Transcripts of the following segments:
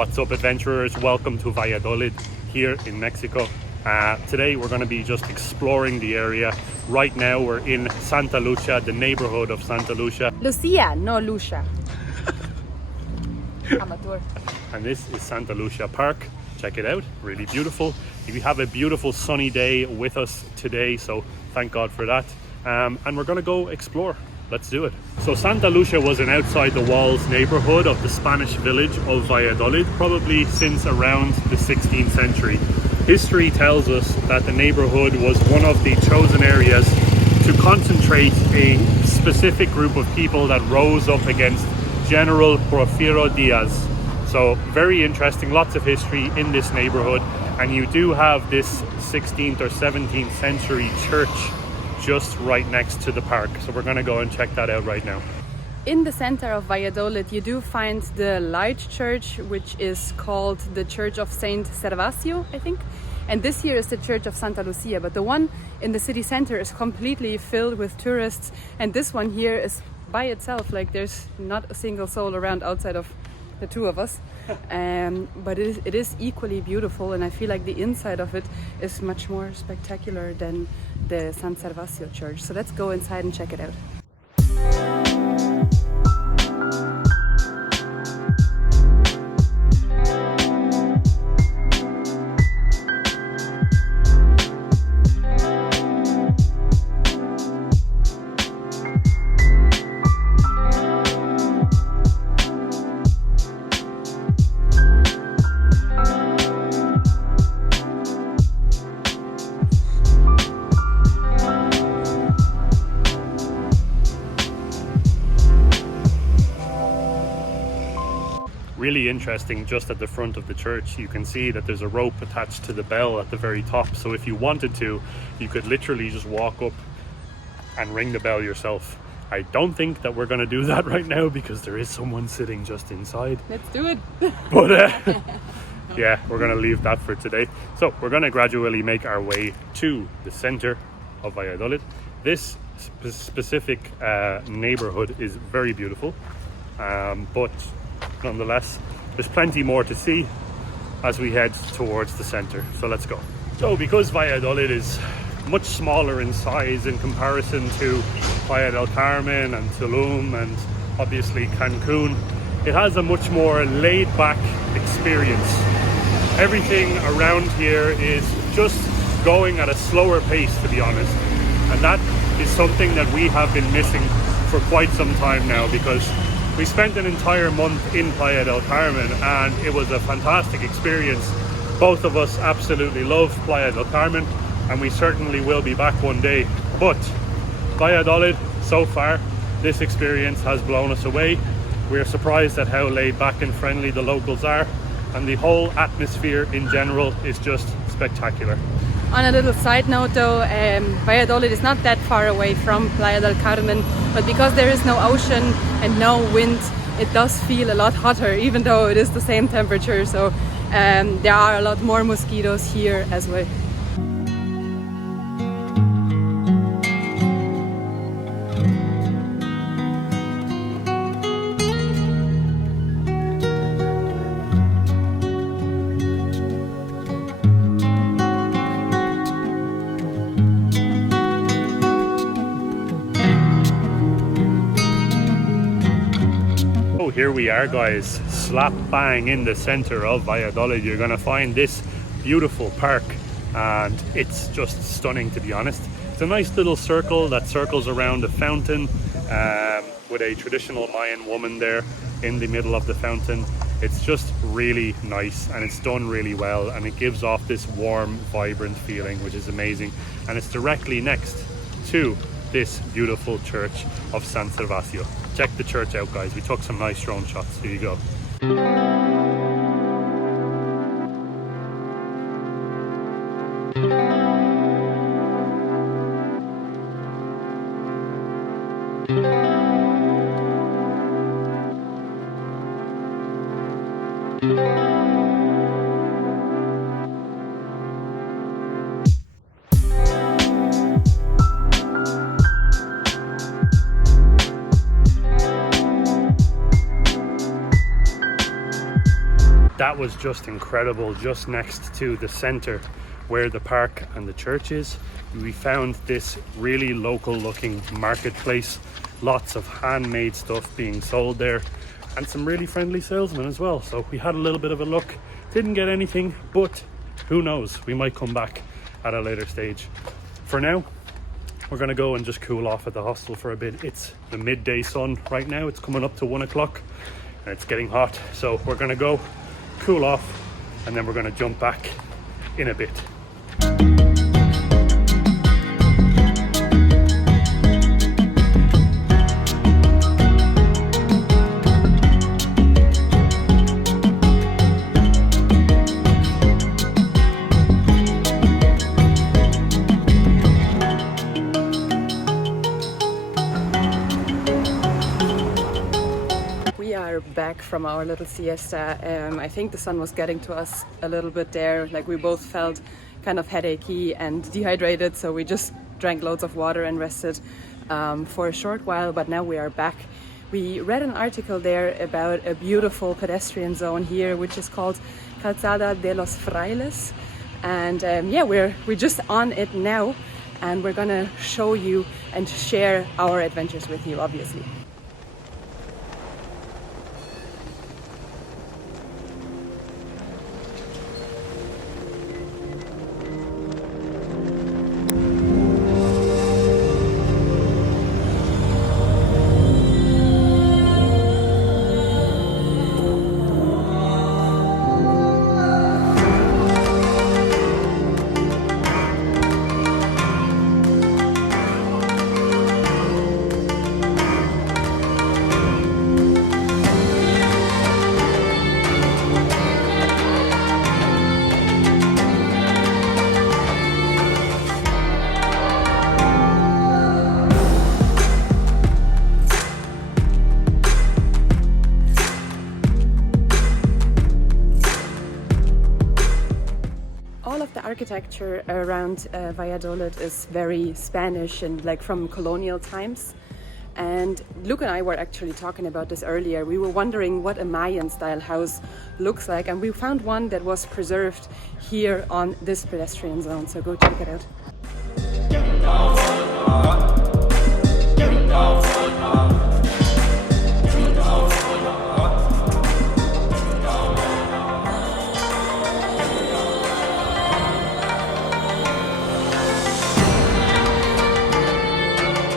What's up, adventurers? Welcome to Valladolid here in Mexico. Today we're going to be just exploring the area. Right now we're in Santa Lucia, the neighborhood of Santa Lucia. Lucia, no Lucia. Amateur. And this is Santa Lucia Park. Check it out, really beautiful. We have a beautiful sunny day with us today, so thank God for that. And we're going to go explore. Let's do it. So Santa Lucia was an outside the walls neighborhood of the Spanish village of Valladolid, probably since around the 16th century. History tells us that the neighborhood was one of the chosen areas to concentrate a specific group of people that rose up against General Porfirio Diaz. So very interesting, lots of history in this neighborhood, and you do have this 16th or 17th century church just right next to the park. So we're going to go and check that out right now. In the center of Valladolid, you do find the large church, which is called the Church of St Cecilia, I think. And this here is the Church of Santa Lucia, but the one in the city center is completely filled with tourists. And this one here is by itself, like there's not a single soul around outside of the two of us. But it is equally beautiful, and I feel like the inside of it is much more spectacular than the San Servasio church. So let's go inside and check it out. Really interesting, just at the front of the church you can see that there's a rope attached to the bell at the very top, so if you wanted to, you could literally just walk up and ring the bell yourself. I don't think that we're going to do that right now because there is someone sitting just inside. Let's do it. But yeah, we're going to leave that for today. So we're going to gradually make our way to the center of Valladolid. This specific neighborhood is very beautiful, but nonetheless, there's plenty more to see as we head towards the center. So let's go. So because Valladolid is much smaller in size in comparison to Playa del Carmen and Tulum and obviously Cancun, it has a much more laid-back experience. Everything around here is just going at a slower pace, to be honest, and that is something that we have been missing for quite some time now, because we spent an entire month in Playa del Carmen and it was a fantastic experience. Both of us absolutely love Playa del Carmen and we certainly will be back one day. But Valladolid, so far, this experience has blown us away. We're surprised at how laid back and friendly the locals are, and the whole atmosphere in general is just spectacular. On a little side note though, Valladolid is not that far away from Playa del Carmen, but because there is no ocean and no wind, it does feel a lot hotter, even though it is the same temperature. So there are a lot more mosquitoes here as well. Here we are, guys, slap bang in the center of Valladolid. You're going to find this beautiful park and it's just stunning, to be honest. It's a nice little circle that circles around a fountain with a traditional Mayan woman there in the middle of the fountain. It's just really nice and it's done really well, and it gives off this warm, vibrant feeling, which is amazing. And it's directly next to this beautiful church of San Servasio. Check the church out, guys. We took some nice drone shots. Here you go. that was just incredible. Just next to the center where the park and the church is, we found this really local looking marketplace, lots of handmade stuff being sold there, and some really friendly salesmen as well. So we had a little bit of a look, didn't get anything, but who knows, we might come back at a later stage. For now, we're gonna go and just cool off at the hostel for a bit. It's the midday sun right now, it's coming up to 1 o'clock and it's getting hot. So we're gonna go cool off and then we're gonna jump back in a bit. Back from our little siesta. I think the sun was getting to us a little bit there. Like, we both felt kind of headachy and dehydrated, so we just drank loads of water and rested for a short while, but now we are back. We read an article there about a beautiful pedestrian zone here, which is called Calzada De Los Frailes, and yeah, we're just on it now, and we're gonna show you and share our adventures with you, obviously. Architecture around Valladolid is very Spanish and like from colonial times. And Luke and I were actually talking about this earlier. We were wondering what a Mayan style house looks like, and we found one that was preserved here on this pedestrian zone. So go check it out.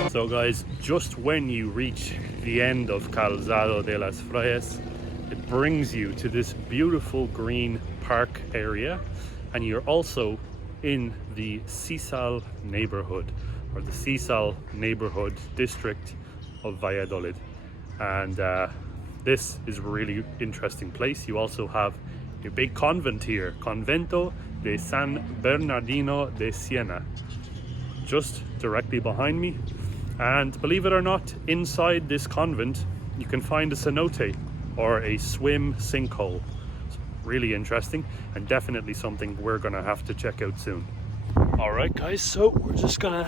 So guys, just when you reach the end of Calzada De Los Frailes, it brings you to this beautiful green park area, and you're also in the Sisal neighborhood, or the Sisal neighborhood district of Valladolid. And this is a really interesting place. You also have a big convent here, Convento de San Bernardino de Siena, just directly behind me. And believe it or not, inside this convent you can find a cenote, or a swim sinkhole. It's really interesting and definitely something we're gonna have to check out soon. All right guys, so we're just gonna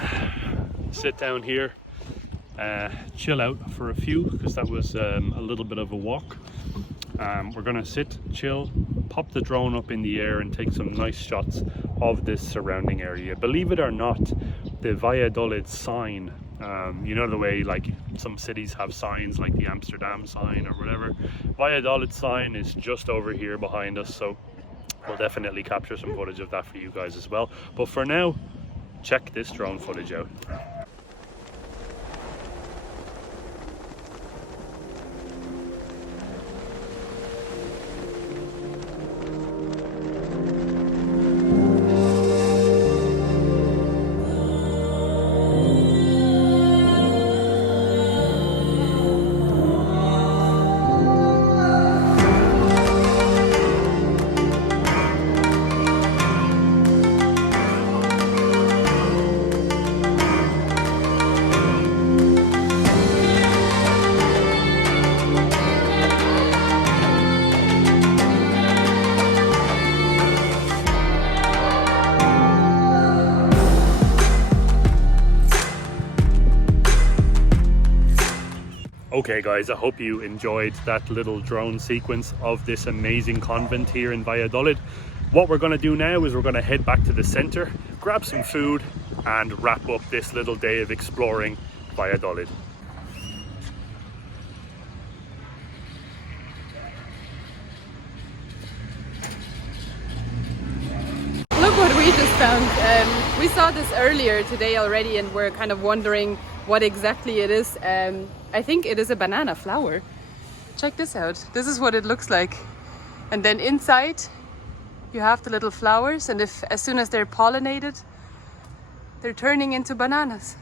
sit down here, chill out for a few, because that was a little bit of a walk. We're gonna sit, chill, pop the drone up in the air and take some nice shots of this surrounding area. Believe it or not, the Valladolid sign, you know the way like some cities have signs like the Amsterdam sign or whatever, Valladolid sign is just over here behind us, so we'll definitely capture some footage of that for you guys as well. But for now, check this drone footage out. Okay guys, I hope you enjoyed that little drone sequence of this amazing convent here in Valladolid. What we're going to do now is we're going to head back to the center, grab some food and wrap up this little day of exploring Valladolid. Look what we just found. We saw this earlier today already and we're kind of wondering what exactly it is. I think it is a banana flower. Check this out. This is what it looks like. And then inside you have the little flowers, and as soon as they're pollinated, they're turning into bananas.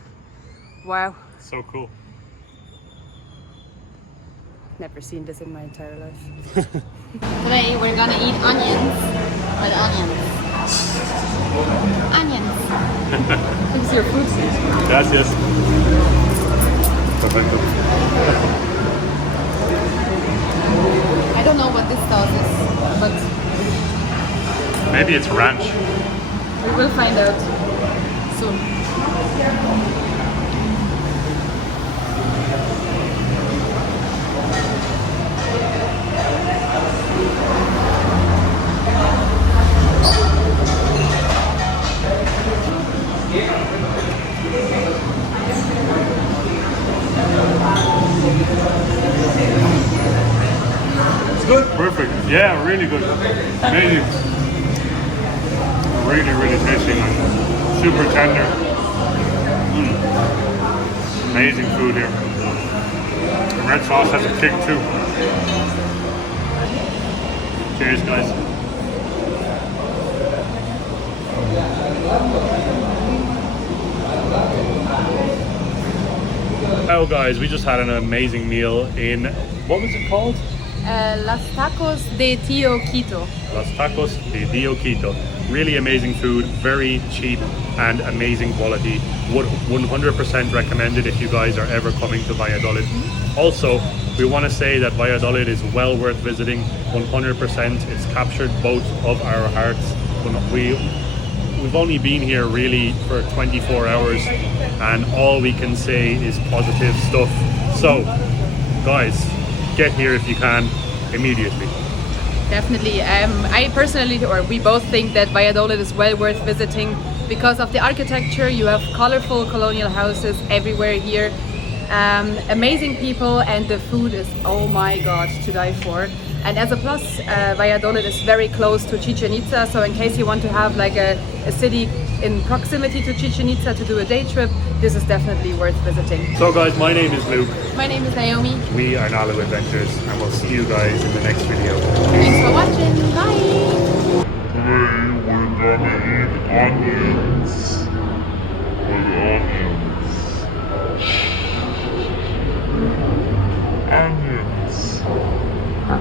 Wow. So cool. Never seen this in my entire life. Today we're gonna eat onions with onions. Onions. This is your food. Gracias. Perfecto. I don't know what this sauce is, but Maybe it's ranch. We will find out soon. It's good. Perfect. Yeah, really good. Amazing. Really tasty and super tender. Amazing food here. The red sauce has a kick too. Cheers guys. Oh guys, we just had an amazing meal in, what was it called? Las tacos de Tío Quito. Los Tacos de Tío Quito. Really amazing food, very cheap and amazing quality. Would 100% recommend it if you guys are ever coming to Valladolid. Also, we want to say that Valladolid is well worth visiting, 100%. It's captured both of our hearts. We've only been here really for 24 hours and all we can say is positive stuff. So, guys, get here if you can, immediately. Definitely. I personally, or we both think that Valladolid is well worth visiting because of the architecture. You have colorful colonial houses everywhere here. Amazing people, and the food is, oh my god, to die for. And as a plus, Valladolid is very close to Chichen Itza, so in case you want to have like a city in proximity to Chichen Itza to do a day trip, this is definitely worth visiting. So guys, my name is Luke. my name is Naomi. We are Nalu Adventures and we'll see you guys in the next video. Thanks for watching. Bye. Today we're gonna eat onions with onions.